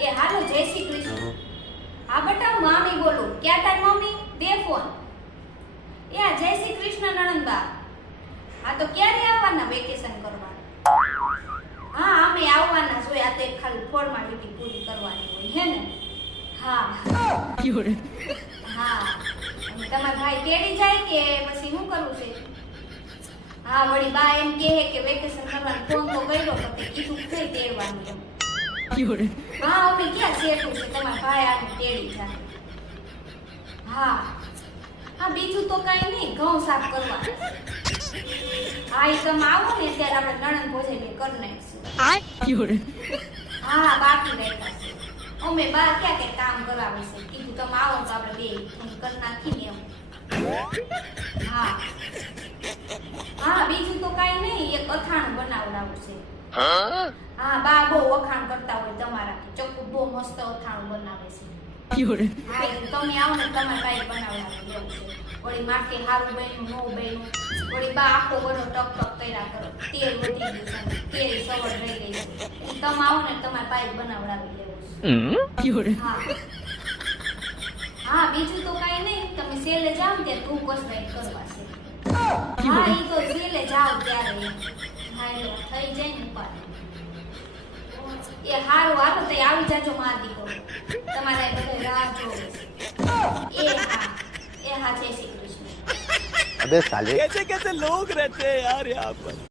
એ હાલો જય શ્રી કૃષ્ણ. હા બટા હું મામી બોલું. ક્યાં તારી મમ્મી? દે ફોન. એ આ જય શ્રી કૃષ્ણ નણંદબા. હા તો ક્યારે આવવાના વેકેશન કરવા? હા અમે આવવાના જોઈએ. આ તો એક ખાલી ફોર્માલિટી પૂરી કરવાની હોય હે ને? હા હા. અને તમારા ભાઈ તેડી જાય કે પછી શું કરવું છે? હા વળી બા એમ કહે કે વેકેશન કરવાનો ફોન તો કર્યો પણ તે કીધું કઈ તેડવાનું એમ. હા અમે ક્યાં શેઠું છે તમારા ભાઈ આને તેડી જાય. હા હા બીજું તો કઈ નહીં, ઘઉં સાફ કરવાના. હા એ તમે આવો ને ત્યારે આપણે નણંદ ભોજન કરી નાખીશું. હા બાકી રહેતા છે. અમે બા ક્યાં કઈ કામ કરાવે છે, કીધું તમે આવો તો આપણે બે કરી નાખીને એમ. હા હા બીજું તો કઈ નહીં, એક અથાણું બનાવડાવું છે. હા બા બહુ વખાણ કરતા હોય તમારા, ચક્કુ બહુ મસ્ત અથાણું બનાવે છે. હા એટલે તમે આવો ને તમારે કઈ બનાવડાવું એવું છે. વળી માથે હારું બન્યું નો બન્યું, વળી બા આખો બધો ટક ટક કર્યા કરો, તેલ વધી ગયું છે, તેલ સવડ રહી ગઈ છે. તમે આવો ને તમારે પાઇપ બનાવડાવી લેવું છે. હા હા બીજું તો કઈ નહીં, તમે સેલે જાઓ ને ત્યારે ધૂપ કસરાઈ કરવા છે. હા ઈ તો સેલે જાઓ ત્યારે હા એટલે થઈ જાય ને ઉપાડી. એ હારું હાલો તો આવી જાજો મારા દીકરો, તમારે બધા રાહ જોવે છે. એ હા જય શ્રી કૃષ્ણ. अबे साले कैसे कैसे लोग रहते हैं यार यहाँ पर।